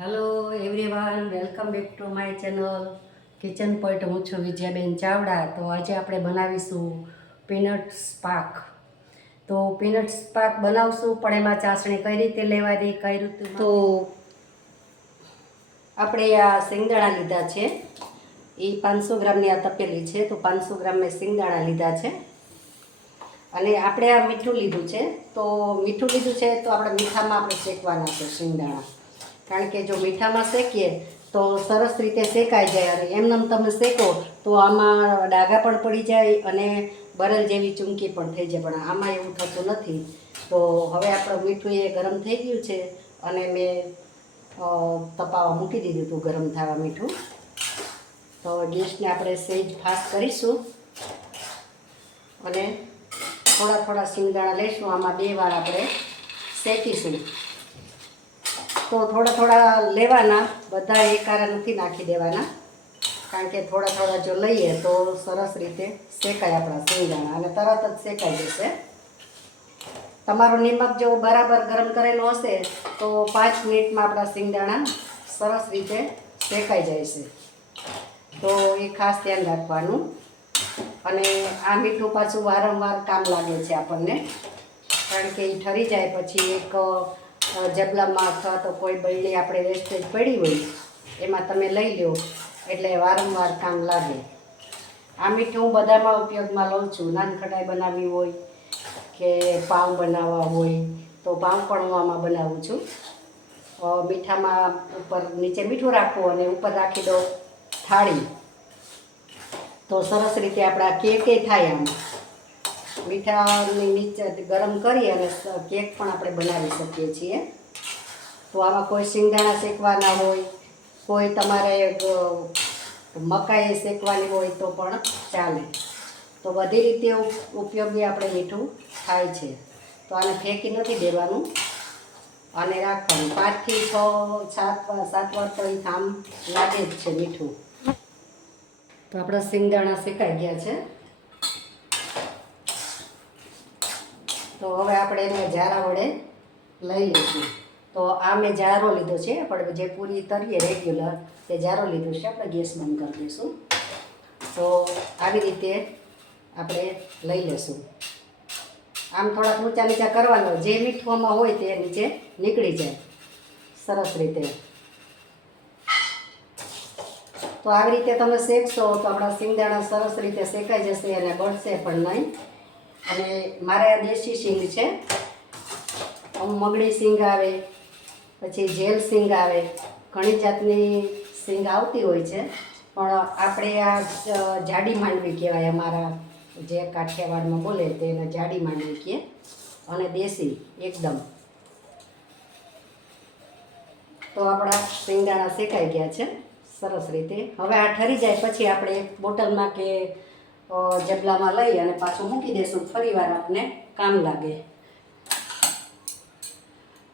Hello everyone welcome back to my channel kitchen point હું છું વિજયાબેન ચાવડા. તો આજે આપણે બનાવીશું પીનટ્સ પાક. તો પીનટ્સ પાક બનાવશું, પણ એમાં ચાસણી કઈ રીતે લેવાની, કઈ રીતે તો આપણે આ શિંગદાણા લીધા છે. એ પાંચસો ગ્રામની આ તપેલી છે, તો પાંચસો ગ્રામ મેં શિંગદાણા લીધા છે. અને આપણે આ મીઠું લીધું છે. તો મીઠું લીધું છે, તો આપણે મીઠામાં આપણે શેકવાના છે શિંગદાણા. કારણ કે જો મીઠામાં શેકીએ તો સરસ રીતે શેકાઈ જાય અને એમનેમ તમે શેકો તો આમાં ડાઘા પણ પડી જાય અને બરલ જેવી ચૂમકી પણ થઈ જાય. પણ આમાં એવું થતું નથી. તો હવે આપણું મીઠું એ ગરમ થઈ ગયું છે અને મેં તપાવા મૂકી દીધું હતું ગરમ થવા મીઠું. તો ગેસને આપણે સહેજ ફાસ્ટ કરીશું અને થોડા થોડા સિંગદાણા લઈશું. આમાં બે વાર આપણે શેકીશું. તો થોડા થોડા લેવાના, બધા એકારા નથી નાખી દેવાના. કારણ કે થોડા થોડા જો લઈએ તો સરસ રીતે શેકાય આપણા સિંગદાણા અને તરત જ શેકાઈ જશે. તમારો નિમક જો બરાબર ગરમ કરેલો હશે, તો પાંચ મિનિટમાં આપણા સિંગદાણા સરસ રીતે શેકાઈ જાય છે. તો એ ખાસ ધ્યાન રાખવાનું. અને આ મીઠું પાછું વારંવાર કામ લાગે છે આપણને. કારણ કે એ ઠરી જાય પછી એક જબલામાં અથવા તો કોઈ બૈલી આપણે વેસ્ટેજ પડી હોય, એમાં તમે લઈ લો. એટલે વારંવાર કામ લાગે. આ મીઠું હું બધામાં ઉપયોગમાં લઉં છું. નાનખટાઈ બનાવવી હોય કે પાઉં બનાવવા હોય, તો પાઉં પણ હું આમાં બનાવું છું. મીઠામાં ઉપર નીચે મીઠું રાખવું અને ઉપર રાખી દો થાળી. તો સરસ રીતે આપણા કેકે થાય આમ. મીઠાની નીચે ગરમ કરી અને કેક પણ આપણે બનાવી શકીએ છીએ. તો આમાં કોઈ શિંગદાણા શેકવાના હોય, કોઈ તમારે મકાઈ શેકવાની હોય તો પણ ચાલે. તો બધી રીતે ઉપયોગી આપણે મીઠું થાય છે. તો આને ફેંકી નથી દેવાનું. અને રાખવાનું. પાંચથી છ, સાત સાત વાર તો એ કામ લાગે જ છે મીઠું. તો આપણા શિંગદાણા શેકાઈ ગયા છે. તો હવે આપણે એને જારા વડે લઈ લઈશું. તો આ મેં જારો લીધો છે, પણ જે પૂરી તરીએ રેગ્યુલર તે જારો લીધો છે, આપણે ગેસ બંધ કરી દઈશું. તો આવી રીતે આપણે લઈ લઈશું. આમ થોડાક ઊંચા નીચા કરવાનો, જે મીઠવામાં હોય તે નીચે નીકળી જાય. સરસ રીતે. તો આવી રીતે તમે શેકશો તો આપણા સિંગદાણા સરસ રીતે શેકાઈ જશે અને બળશે પણ નહીં. અને મારે આ દેશી સિંગ છે. મગડી સિંગ આવે, પછી જેલ સિંગ આવે, ઘણી જાતની સિંગ આવતી હોય છે. પણ આપણે આ જાડી માંડવી કહેવાય અમારા જે કાઠિયાવાડમાં બોલે તેને જાડી માંડવી કહે અને દેશી, એકદમ. તો આપણા સિંગદાણા શેકાઈ ગયા છે. સરસ રીતે. હવે આ ઠરી જાય, પછી આપણે એક બોટલમાં કે જબલામાં લઈ અને પાછું મૂકી દઈશું ફરી વાર આપને કામ લાગે.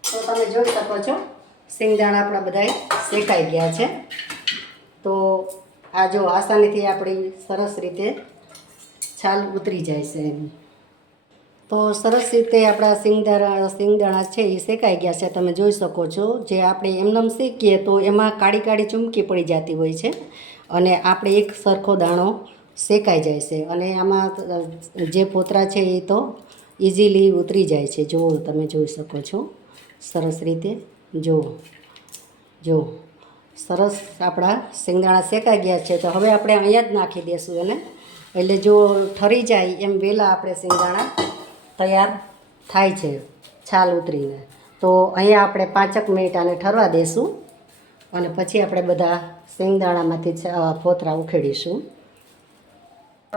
તો તમે જોઈ શકો છો, સિંગદાણા આપણા બધાય શેકાઈ ગયા છે. તો આ જો આસાનીથી આપણી સરસ રીતે છાલ ઉતરી જાય છે એની. તો સરસ રીતે આપણા સિંગદાણા સિંગદાણા છે એ શેકાઈ ગયા છે. તમે જોઈ શકો છો, જે આપણે એમનેમ શેકીએ તો એમાં કાળી કાળી ચૂમકી પડી જતી હોય છે. અને આપણે એક સરખો દાણો શેકાઈ જાય છે. અને આમાં જે પોતરા છે એ તો ઇઝીલી ઉતરી જાય છે. જુઓ, તમે જોઈ શકો છો. સરસ રીતે, જુઓ જુઓ. સરસ આપણા શિંગદાણા શેકાઈ ગયા છે. તો હવે આપણે અહીંયા જ નાખી દઈશું એને. એટલે જો ઠરી જાય એમ વહેલા આપણે શેંગદાણા તૈયાર થાય છે છાલ ઉતરીને. તો અહીંયા આપણે પાંચક મિનિટ આને ઠરવા દેશું. અને પછી આપણે બધા શેંગદાણામાંથી ફોતરા ઉખેડીશું.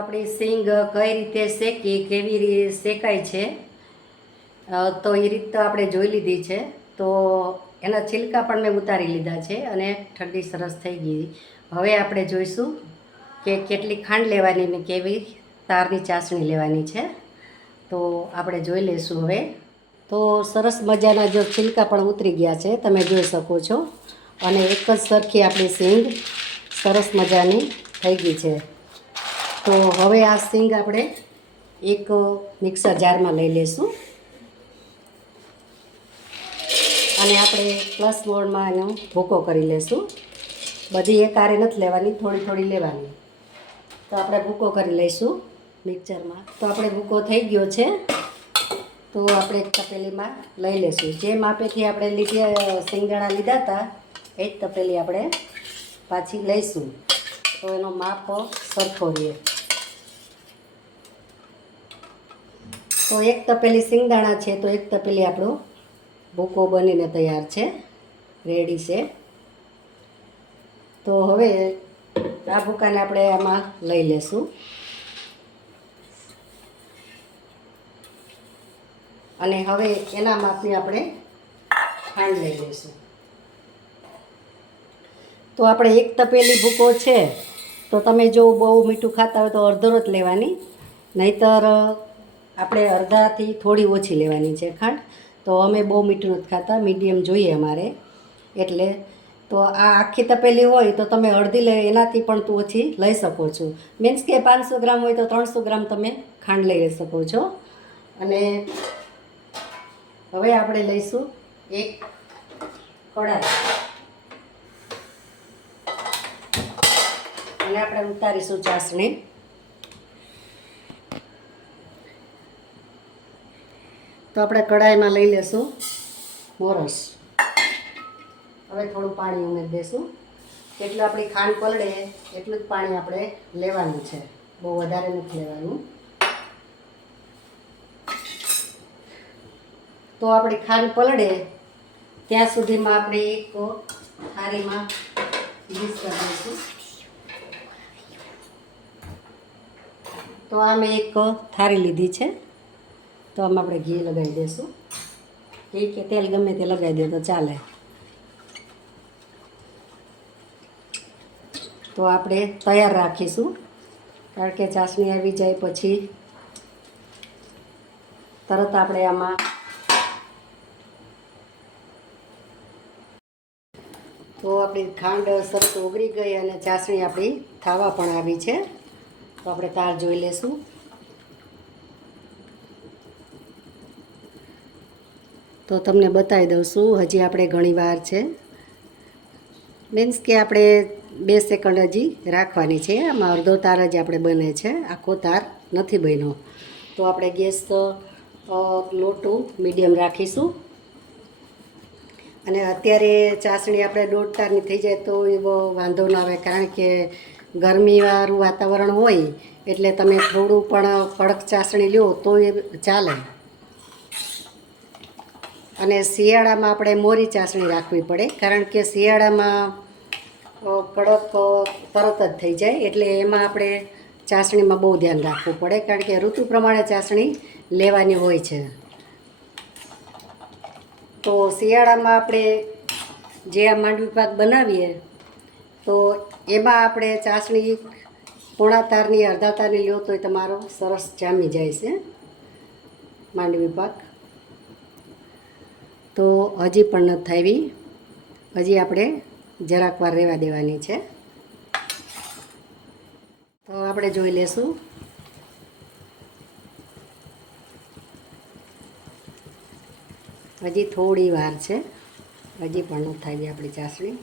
આપણી સિંગ કઈ રીતે શેકી કેવી રીતે શેકાય છે તો એ રીત તો આપણે જોઈ લીધી છે. તો એના છિલકા પણ મેં ઉતારી લીધા છે અને ઠંડી સરસ થઈ ગઈ. હવે આપણે જોઈશું કે કેટલી ખાંડ લેવાની ને કેવી તારની ચાસણી લેવાની છે. તો આપણે જોઈ લઈશું હવે. તો સરસ મજાના જો છિલકા પણ ઉતરી ગયા છે, તમે જોઈ શકો છો. અને એક જ સરખી આપણી સિંગ સરસ મજાની થઈ ગઈ છે. તો હવે આ સિંગ આપણે એક મિક્સર જારમાં લઈ લઈશું અને આપણે પ્લસ મોડમાં એનો ભૂકો કરી લેશું. બધી એક આરે નથી લેવાની, થોડી થોડી લેવાની. તો આપણે ભૂકો કરી લઈશું મિક્સરમાં. તો આપણે ભૂકો થઈ ગયો છે. તો આપણે તપેલીમાં લઈ લઈશું જે માપેથી આપણે લીધે, સિંગદાણા લીધા હતા, એ જ તપેલી આપણે પાછી લઈશું. તો એનો માપ સરખો રહે. તો એક તપેલી સિંગદાણા છે, તો એક તપેલી આપણો ભૂકો બનીને તૈયાર છે રેડી છે. તો હવે આ ભૂકાને આપણે આમાં લઈ લેશું. અને હવે એના માપની આપણે ખાંડ લઈ લઈશું તો આપણે એક તપેલી ભૂકો છે, તો તમે જો બહુ મીઠું ખાતા હોય તો અડધો જ લેવાની. નહીતર આપણે અડધાથી થોડી ઓછી લેવાની છે ખાંડ. તો અમે બહુ મીઠું નથી ખાતા, મીડિયમ જોઈએ અમારે. એટલે તો આ આખી તપેલી હોય તો તમે અડધી લે, એનાથી પણ તું ઓછી લઈ શકો છો. મીન્સ કે પાંચસો ગ્રામ હોય તો ત્રણસો ગ્રામ તમે ખાંડ લઈ શકો છો. અને હવે આપણે લઈશું એક કડાઈ. અને આપણે ઉતારીશું ચાસણી. તો આપણે કડાઈમાં લઈ લેશું મોરસ. હવે થોડું પાણી ઉમેરી દઈશું જેટલું આપણી ખાંડ પલળે એટલું જ પાણી આપણે લેવાનું છે. બહુ વધારે નથી લેવાનું. તો આપણી ખાંડ પલળે ત્યાં સુધીમાં આપણે એક થાળીમાં મિક્સ કરી દઈશું. તો આ મેં એક થાળી લીધી છે. તો આમાં આપણે ઘી લગાવી દઈશું ઘી કે તેલ ગમે તે લગાવી દે તો ચાલે. તો આપણે તૈયાર રાખીશું. કારણ કે ચાસણી આવી જાય પછી તરત આપણે આમાં તો આપણી ખાંડ સરસ ઓગળી ગઈ અને ચાસણી આપણી થાવા પણ આવી છે. તો આપણે તાર જોઈ લેશું. તો તમને બતાવી દઉં છું, હજી આપણે ઘણી વાર છે. મીન્સ કે આપણે બે સેકન્ડ હજી રાખવાની છે, આમાં અડધો તાર જ આપણે બને છે, આખો તાર નથી બન્યો. તો આપણે ગેસ લોટું મીડિયમ રાખીશું. અને અત્યારે ચાસણી આપણે દોઢ તારની થઈ જાય તો એવો વાંધો ન આવે, કારણ કે ગરમીવાળું વાતાવરણ હોય, એટલે તમે થોડું પણ કડક ચાસણી લ્યો તો એ ચાલે. અને શિયાળામાં આપણે મોરી ચાસણી રાખવી પડે, કારણ કે શિયાળામાં કડક તરત જ થઈ જાય, એટલે એમાં આપણે ચાસણીમાં બહુ ધ્યાન રાખવું પડે, કારણ કે ઋતુ પ્રમાણે ચાસણી લેવાની હોય છે. તો શિયાળામાં આપણે જે આ માંડવી પાક બનાવીએ, તો એમાં આપણે ચાસણી પોણા તારની અડધા તારની લ્યો તોય તમારો સરસ જામી જાય છે, માંડવી પાક. તો હજી પણ નથી થાવી. હજી આપણે જરાક વાર રહેવા દેવાની છે. તો આપણે જોઈ લેશું. હજી થોડી વાર છે. હજી પણ નથી થાવી આપણી ચાસણી.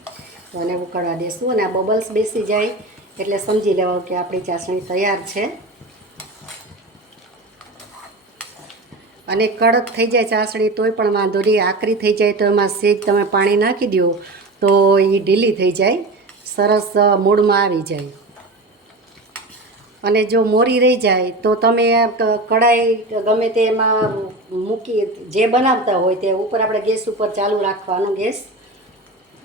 તો આને ઉકળવા દેશું અને આ બબલ્સ બેસી જાય એટલે સમજી લેવા કે આપણી ચાસણી તૈયાર છે. અને કડક થઈ જાય ચાસણી તોય પણ વાંધો નહીં. આકરી થઈ જાય તો એમાં સેજ તમે પાણી નાખી દો તો એ ઢીલી થઈ જાય. સરસ મૂળમાં આવી જાય. અને જો મોરી રહી જાય તો તમે કડાઈ ગમે તે એમાં મૂકી જે બનાવતા હોય તે ઉપર આપણે ગેસ ઉપર ચાલુ રાખવાનો ગેસ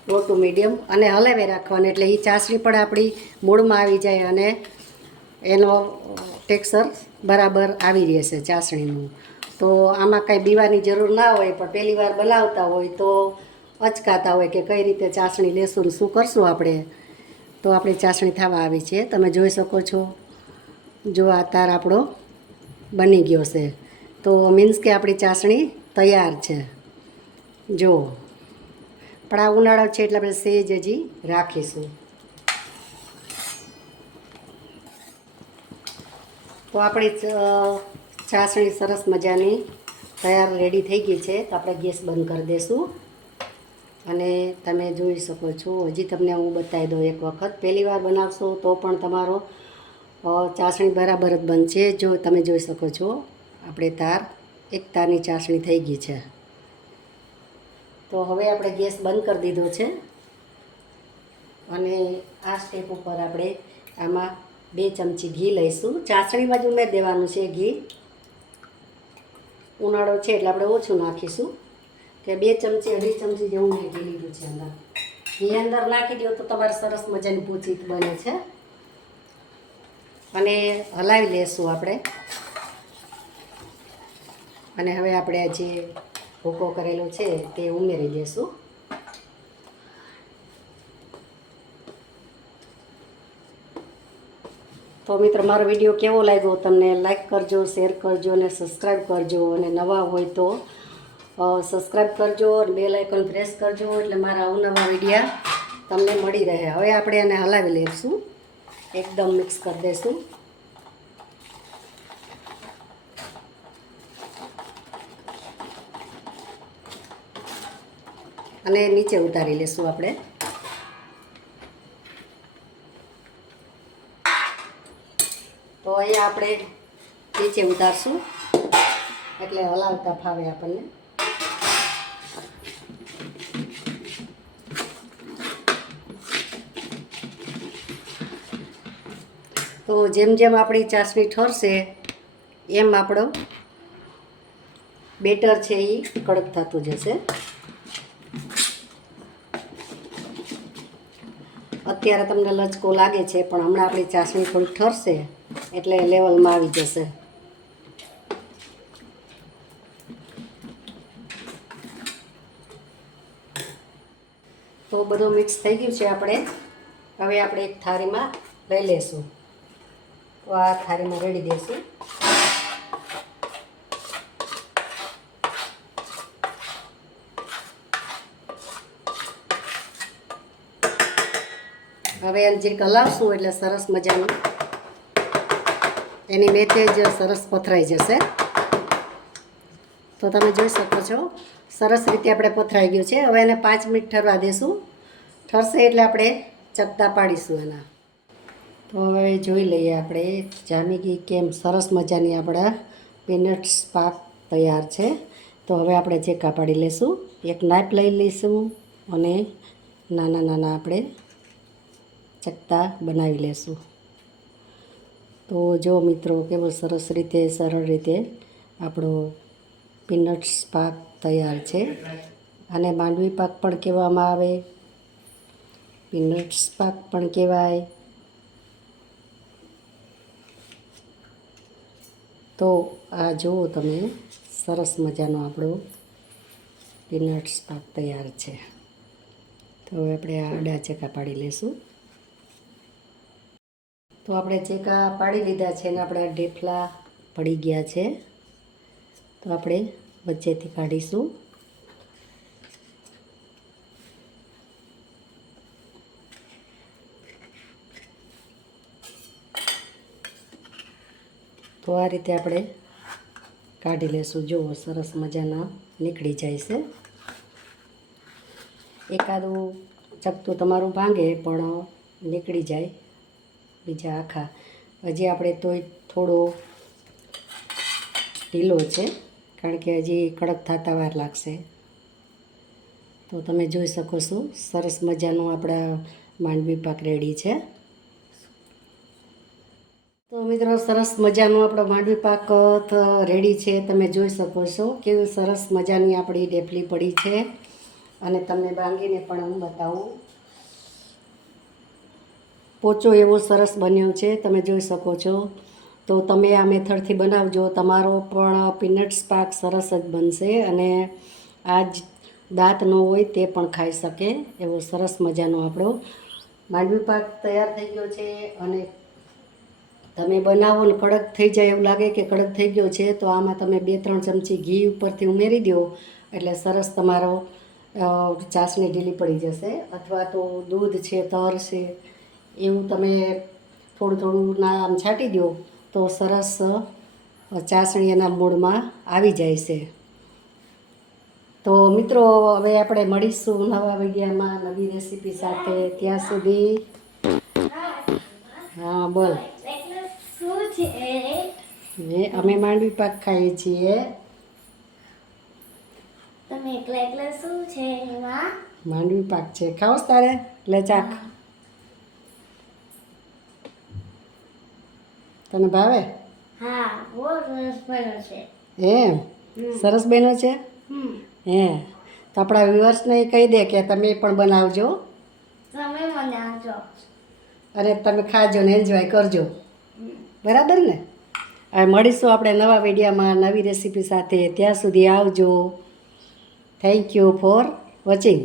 લો ટુ મીડિયમ, અને હલાવી રાખવાનું. એટલે એ ચાસણી પણ આપણી મૂળમાં આવી જાય અને એનો ટેક્સર બરાબર આવી રહેશે ચાસણીનું. તો આમાં કાંઈ બીવાની જરૂર ના હોય, પણ પહેલી વાર બનાવતા હોય તો અચકાતા હોય કે કઈ રીતે ચાસણી લેશું શું કરશું આપણે. તો આપણી ચાસણી થવા આવી છે. તમે જોઈ શકો છો. જો આ તાર આપણો બની ગયો છે. તો મીન્સ કે આપણી ચાસણી તૈયાર છે. જો. પણ આ ઉનાળો છે એટલે આપણે સેજ હજી રાખીશું. તો આપણી ચાસણી સરસ મજાની તૈયાર રેડી થઈ ગઈ છે. તો આપણે ગેસ બંધ કરી દઈશું અને તમે જોઈ શકો છો, હજી તમને હું બતાવી દઉં એક વખત. પહેલી વાર બનાવશો તો પણ તમારો ચાસણી બરાબર જ બનશે. જો તમે જોઈ શકો છો, આપણે તાર, એક તારની ચાસણી થઈ ગઈ છે. તો હવે આપણે ગેસ બંધ કરી દીધો છે. અને આ સ્ટેપ ઉપર આપણે આમાં બે ચમચી ઘી લઈશું. ચાસણીમાં જ ઉમેરી દેવાનું છે ઘી. ઉનાળો છે એટલે આપણે ઓછું નાખીશું. કે બે ચમચી અઢી ચમચી જેવું મેગી લીધું છે અંદર. ઘી અંદર નાખી દો તો તમારે સરસ મજાની પૂચી બને છે. અને હલાવી લેશું આપણે. અને હવે આપણે જે ભૂકો કરેલો છે તે ઉમેરી દઈશું તો મિત્રો, મારો વીડિયો કેવો લાગ્યો તમને? લાઈક કરજો શેર કરજો અને સબસ્ક્રાઈબ કરજો. અને નવા હોય તો સબસ્ક્રાઈબ કરજો અને બે લાઇકન પ્રેસ કરજો એટલે મારા અવનવા વિડીયા તમને મળી રહે. હવે આપણે એને હલાવી લઈશું. એકદમ મિક્સ કરી દઈશું. અને નીચે ઉતારી લેશું આપણે. તો અહીંયા આપણે નીચે ઉતારશું. એટલે હલાવતા ફાવે આપણને. તો જેમ જેમ આપણી ચાસણી ઠરશે, એમ આપણો બેટર છે એ કડક થતું જશે. અત્યારે તમને લચકો લાગે છે, પણ હમણાં આપણી ચાસણી થોડીક ઠરશે, એટલે લેવલમાં આવી જશે. તો બધું મિક્સ થઈ ગયું છે આપણે. હવે આપણે એક થાળીમાં લઈ લેશું. તો આ થાળીમાં રેડી દઈશું હવે એને જે હલાવશું એટલે સરસ મજાનું, એની મેથે જ સરસ પથરાઈ જશે. તો તમે જોઈ શકો છો, સરસ રીતે આપણે પથરાઈ ગયું છે. હવે એને પાંચ મિનિટ ઠરવા દેશું. ઠરશે એટલે આપણે ચકતા પાડીશું એના. તો હવે જોઈ લઈએ આપણે જામી ગઈ કેમ સરસ મજાની આપણા પીનટ્સ પાક તૈયાર છે. તો હવે આપણે જે પાડી લઈશું એક નાઇફ લઈ લઈશું અને નાના નાના આપણે ચકતા બનાવી લેશું. તો જો મિત્રો, કેવો સરસ રીતે, સરળ રીતે આપણો પીનટ્સ પાક તૈયાર છે. અને માંડવી પાક પણ કહેવામાં આવે. પીનટ્સ પાક પણ કહેવાય. તો આ જુઓ તમે, સરસ મજાનો આપણો પીનટ્સ પાક તૈયાર છે. તો આપણે આ આડા ચકા પાડી લઈશું તો આપણે ચેકા પાડી લીધા છે અને આપણા ઢેફલા પડી ગયા છે, તો આપણે વચ્ચેથી કાઢીશું. તો આ રીતે આપણે કાઢી લેશું. જુઓ, સરસ મજાના નીકળી જાય છે. એકાદું ચકતું તમારું ભાંગે, પણ નીકળી જાય. બીજા આખા. હજી આપણે તોય થોડો ઢીલો છે, કારણ કે હજી કડક થતા વાર લાગશે. તો તમે જોઈ શકો છો, સરસ મજાનું આપણા માંડવી પાક રેડી છે. તો મિત્રો, સરસ મજાનું આપણો માંડવી પાક રેડી છે. તમે જોઈ શકો છો કેવી સરસ મજાની આપણી ડેફલી પડી છે. અને તમને બાંગીને પણ હું બતાવું પોચો એવો સરસ બન્યો છે, તમે જોઈ શકો છો. તો તમે આ મેથડથી બનાવજો, તમારો પણ પીનટ્સ પાક સરસ જ બનશે અને આ જ દાંત ન હોય તે પણ ખાઈ શકે, એવો સરસ મજાનો આપણો માંડવી પાક તૈયાર થઈ ગયો છે અને તમે બનાવો ને કડક થઈ જાય એવું લાગે કે કડક થઈ ગયો છે, તો આમાં તમે બે ત્રણ ચમચી ઘી ઉપરથી ઉમેરી દો, એટલે સરસ તમારો ચાસણી ઢીલી પડી જશે. અથવા તો દૂધ છે, તર છે એવું તમે થોડું થોડું ના આમ છાંટી દો તો સરસ ચાસણી એના મૂળમાં આવી જાય છે. તો મિત્રો હવે આપણે મળીશું નવા વિડીયામાં નવી રેસીપી સાથે. ત્યાં સુધી હા બોલ. અમે માંડવી પાક ખાઈએ છીએ. તમે એકલા એકલા શું છે એમાં? માંડવી પાક છે. ખાવ તારે? લે ચાખ. તને ભાવે? હા બહુ સરસ છે. એમ? સરસ બહેનો છે? હે તો આપણા વ્યુઅર્સને કહી દે કે તમે પણ બનાવજો. તમે બનાવજો. અને તમે ખાજો ને એન્જોય કરજો. બરાબર ને? હવે મળીશું આપણે નવા વિડીયામાં નવી રેસીપી સાથે. ત્યાં સુધી આવજો. Thank you for watching